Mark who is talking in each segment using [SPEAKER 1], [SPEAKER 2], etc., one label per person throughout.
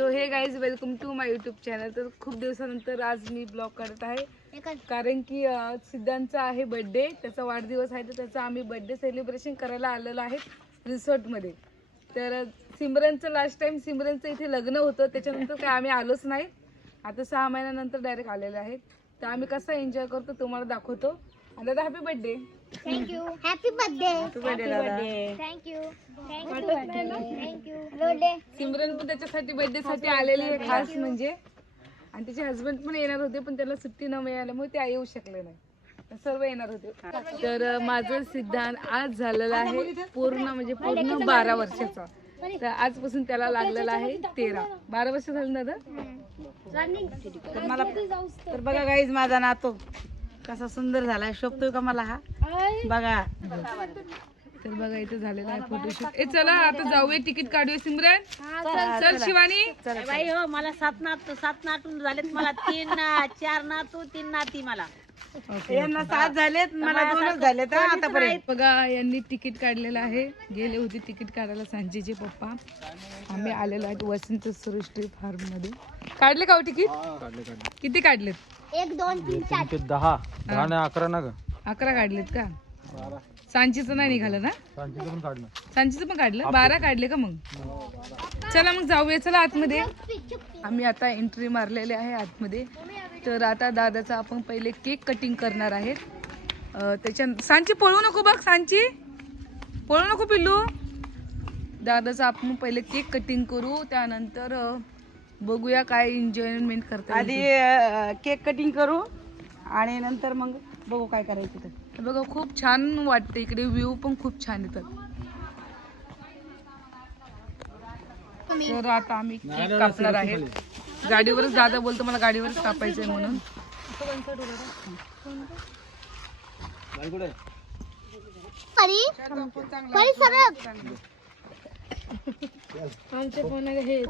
[SPEAKER 1] So hey guys welcome to my YouTube channel तर खूप दिवसानंतर आज मी ब्लॉग करत आहे. कारण की सिद्धांचा आहे बर्थडे त्याचा वाढदिवस आहे तर त्याचा आम्ही बर्थडे सेलिब्रेशन करायला आलेलो आहे रिसॉर्टमध्ये तर सिमरनचं लास्ट टाइम सिमरनचं इथे लग्न होतं. त्याच्यानंतर काय आम्ही आलोच नाही. आता सहा महिन्यानंतर डायरेक्ट आलेलं आहे तर आम्ही कसा एन्जॉय करतो तुम्हाला दाखवतो. दादा happy birthday
[SPEAKER 2] thank you happy birthday thank you
[SPEAKER 1] thank you birthday Simran पण त्याच्यासाठी बर्थडे साठी आलेली आहे खास म्हणजे. आणि तिचे हस्बंड पण येणार होते पण त्याला सुट्टी न मिळाल्यामुळे ते येऊ शकले नाही. सर्व येणार होते. तर माझं सिद्धांत आज झालेला आहे पूर्ण म्हणजे पूर्ण बारा वर्षाचा. तर आजपासून त्याला लागलेला आहे तेरा. बारा वर्ष झालं ना दादा?
[SPEAKER 3] तर मला तर बघा गाईज माझा नातो. कसा सुंदर झालाय. शोभतोय का मला हा? बघा.
[SPEAKER 1] तर बघा इथे झालेला आहे फोटोशूट ए चला आता जाऊया. तिकीट काढूया सिमरन. चल शिवानी.
[SPEAKER 3] बाई हो मला सात नातू सात नातू झालेत मला. तीन ना- चार नातू तीन नाती मला. यांना सात झालेत मला दोनच झालेत हा आतापर्यंत.
[SPEAKER 1] बघा यांनी तिकीट काढलेलं आहे. गेले होते तिकीट काढायला सांजेचे पप्पा. आम्ही आलेलो आहेत वसंत सृष्टी फार्ममध्ये काढले का हो तिकीट? किती काढलेत?
[SPEAKER 2] एक दोन तीन चार.
[SPEAKER 4] दहा. दहा नाही अकरा ना ग.
[SPEAKER 1] अकरा काढलेत का? सांचीचं नाही निघालं ना?
[SPEAKER 4] सांचीचं पण काढलं.
[SPEAKER 1] सांचीचं पण काढलं? बारा काढले का मग? चला मग जाऊया चला आतमध्ये. आम्ही आता एंट्री मारलेले आहे आतमध्ये. तर आता दादाचा आपण पहिले केक कटिंग करणार आहेत. त्याच्या सांची पळू नको बघ सांची. पळू नको पिल्लू. दादाचा आपण पहिले केक कटिंग करू. त्यानंतर बघूया काय एन्जॉयमेंट करता
[SPEAKER 3] आधी. केक कटिंग करू आणि नंतर मग बघू काय करायचं ते.
[SPEAKER 1] हे बघा खूप छान वाटतं इकडे. व्ह्यू पण खूप छान येतात. तर आता आम्ही केक कापणार आहे गाडीवरच दादा बोलतो मला गाडीवरच कापायचंय म्हणून.
[SPEAKER 2] परी परी सरळ
[SPEAKER 1] आमचे फोन हे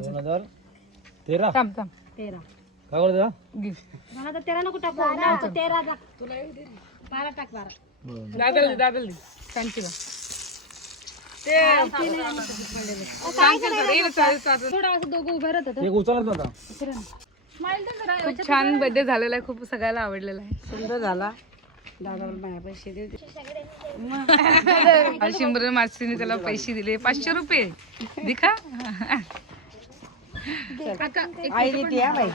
[SPEAKER 4] दोन हजार तेरा.
[SPEAKER 1] थांब थांब.
[SPEAKER 4] काय करतो
[SPEAKER 1] घे.
[SPEAKER 3] तेरा बारा. टाक बारा.
[SPEAKER 1] दादाला दे दादाला दे. सांगते
[SPEAKER 4] एक उचलत नव्हता
[SPEAKER 1] खूप छान बर्थडे झालेला आहे खूप सगळ्याला आवडलेला आहे.
[SPEAKER 3] सुंदर झाला. दादाला माझ्या पैसे
[SPEAKER 1] मासीने त्याला पैसे दिले. पाचशे रुपये. दिखा.
[SPEAKER 3] आई देते बाई.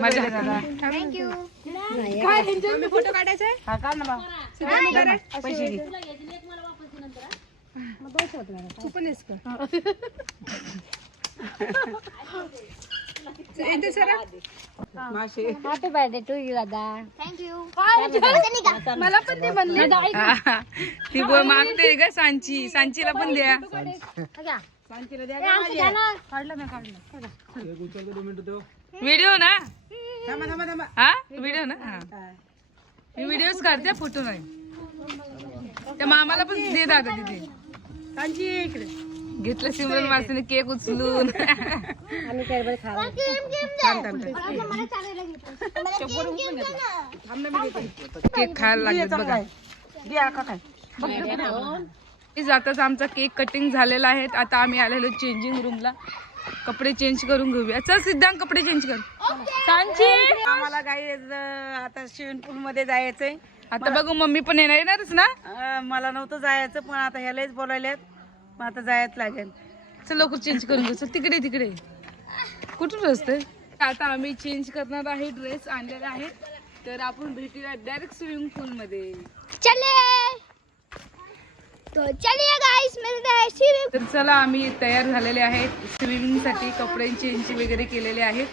[SPEAKER 1] माझ्या हाताला
[SPEAKER 2] थँक्यू
[SPEAKER 3] हा ना बा. पैसे दे.
[SPEAKER 2] हॅपी बर्थडे टू यू दादा. थँक्यू मला पण ते म्हणले.
[SPEAKER 1] ती बोल मागते ग सांची. सांचीला पण द्या.
[SPEAKER 3] सांचीला द्या
[SPEAKER 4] एक उचलतो दोन मिनिटं देऊ
[SPEAKER 1] व्हिडिओ ना? हा? व्हिडिओ ना? हा. मी व्हिडिओच काढते फोटो नाही. त्या मामाला पण दे दादा तिथे
[SPEAKER 3] सांची इकडे.
[SPEAKER 1] घेतलं सिमरन मासीने केक उचलून.
[SPEAKER 3] आम्ही खावा.
[SPEAKER 1] केक खायला लागेल बघा. जाताच आमचा केक कटिंग झालेला आहे. आता आम्ही आलेलो चेंजिंग रूमला कपडे चेंज करून घेऊया. चल सिद्धांत कपडे चेंज कर. सांची!
[SPEAKER 3] आम्हाला गाई आता स्विमिंग पूल मध्ये जायचंय.
[SPEAKER 1] आता बघू मम्मी पण येणार येणारच ना?
[SPEAKER 3] मला नव्हतं जायचं पण आता ह्यालाच बोलायल्यात मग आता जायच लागेल.
[SPEAKER 1] चल लवकर चेंज करून घेऊ. चल तिकडे तिकडे. कुठून रस्ते? आता आम्ही चेंज करणार आहे ड्रेस आणलेला आहे. तर आपण भेटूया डायरेक्ट स्विमिंग पूल मध्ये.
[SPEAKER 2] चले! तो चलिए गाइस मिलते हैं स्विमिंग
[SPEAKER 1] तर चला आम्ही तयार झालेले आहेत. स्विमिंगसाठी कपडे चेंज वगैरे केलेले आहेत.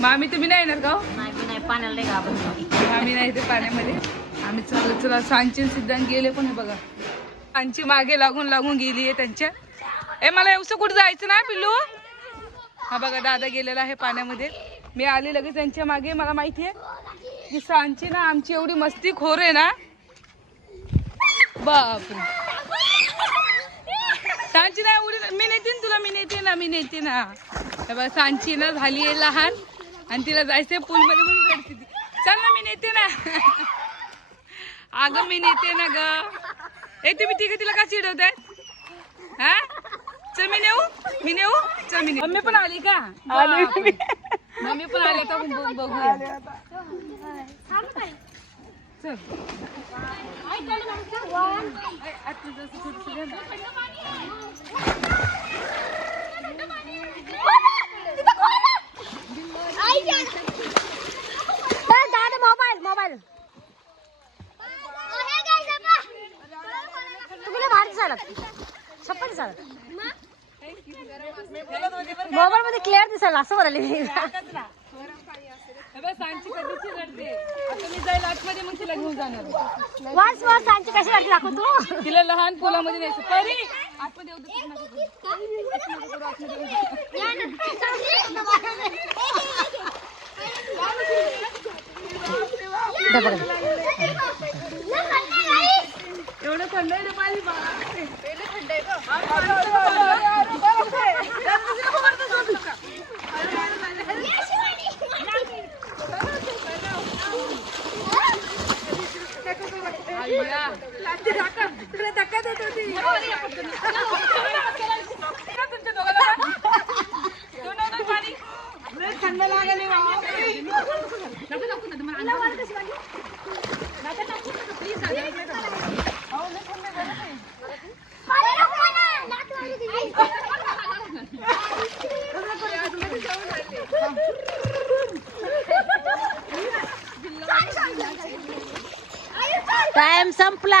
[SPEAKER 1] मामी तुम्ही नाही येणार का हो?
[SPEAKER 3] नाही नाही पाण्याला नाही घाबरतो
[SPEAKER 1] आम्ही नाही ते पाण्यामध्ये. आम्ही चला चला सांची सिद्धांत गेले पण हे बघा. सांची मागे लागून लागून गेली आहे त्यांच्या. ए मला एवढं कुठं जायचं ना पिल्लू? हा बघा दादा गेलेला आहे पाण्यामध्ये. मी आले लगेच त्यांच्या मागे मला माहिती आहे की सांची ना आमची एवढी मस्ती खोर आहे ना. बापरे. सांची ना एवढी मी नेते ना तुला मी नेते ना मी नेते ना. हे बघा सांची ना झाली आहे लहान. आणि तिला जायचंय पूलमध्ये म्हणून चल ना मी नेते ना. अगं मी नेते ना ग. ए तुम्ही तिघ तिला का चिडवताय? हा? चल मी नेऊ? मी नेऊ? चल मी नेऊ. मम्मी पण आली का? बापरे. मम्मी पण आली आता बघ- बघूया. चल. जसं थोडंसं घे ना.
[SPEAKER 2] दादा मोबाईल मोबाईल तुम्ही भारी चालत छप्पन चालत मोबाईल मध्ये क्लिअर दिसायला असं म्हणाले मी
[SPEAKER 1] हे बघ, सांची कधीची रडते आता मी जाईल आतमध्ये मग जाणार
[SPEAKER 2] वाच वाच सांची कशी वाटते दाखव तू
[SPEAKER 1] तिला लहान पोलामध्ये न्यायचं परी आतमध्ये येऊ दे, नका करू. आतमध्ये येऊ दे. एवढं थंड आहे रे पाणी बापरे. अय्या. तुला धक्का देत होती. तुमच्या दोघांना दोन दोन पाणी.
[SPEAKER 3] थंड लागले टाइम संपला.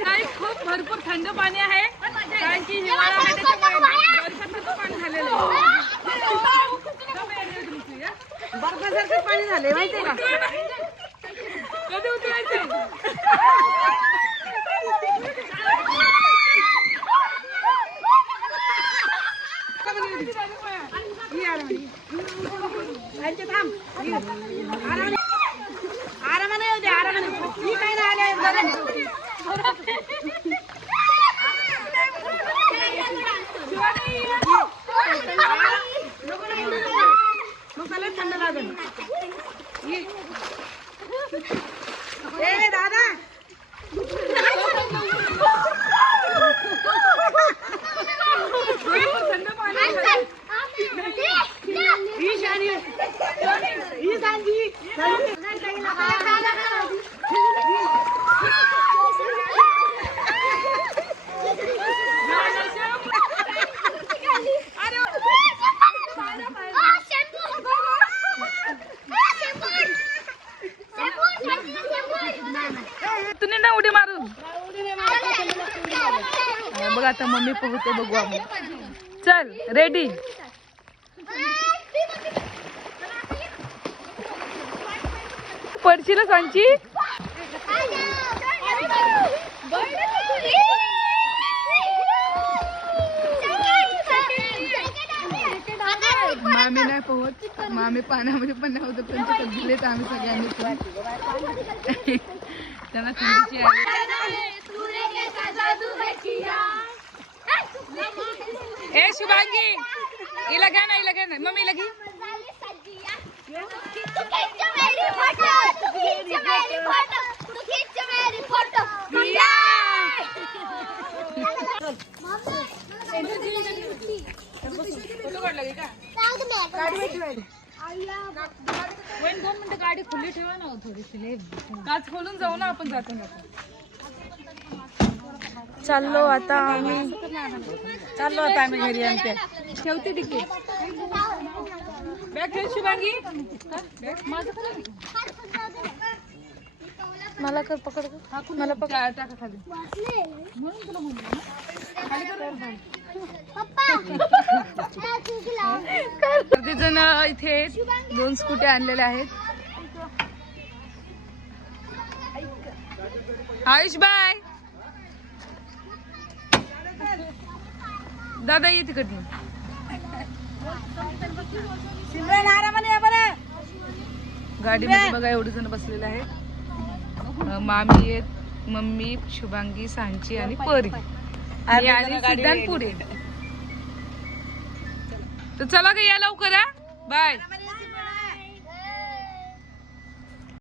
[SPEAKER 1] नाही खूप भरपूर थंड पाणी आहे कारण की हिवाळा आहे त्याच्यामुळे बर्फासारखं पाणी झालेलं आहे
[SPEAKER 3] बर्फासारखं पाणी झाले माहितीये का?
[SPEAKER 1] कधी उतरायचं?
[SPEAKER 3] यांचे थांब आरामाने आरामाने येऊ दे आरामाने मी काय नाही आले मग त्याला थंड लागेल ए दादा ही शानी ही सांजी
[SPEAKER 1] तुम्ही ना उडी मारून हा, बघ आता मम्मी पोहते बघू आम्ही चल रेडी पडशील सांची? मामी नाही पोहत. मामी पाण्यामध्ये पण नाही होत पण दिले तर आम्ही सगळ्यांनी पण. त्यांना थंडीची आली ए शुभांगी. हिला घ्या ना हिला घ्या ना. मम्मी वहीन दोन मिनिटं गाडी खुली ठेवा ना हो थोडीशी. काच खोलून जाऊ ना आपण जातो ना
[SPEAKER 2] चाललो आता आम्ही.
[SPEAKER 3] चाललो आता आम्ही घरी आमच्या.
[SPEAKER 1] ठेवते तिकीट बॅग शुभांगी. मला कर पकड. मला पकड. टाका खाली. जण इथे दोन स्कूट्या आणलेल्या आहेत. आयुष बाय. दादा ये तिकडनं. गाडीमध्ये बघा एवढे जण बसलेले आहेत. मामी आहेत मम्मी शुभांगी सांची आणि परी. आणि सिद्धांत पुढे. तर चला ग या लवकर बाय.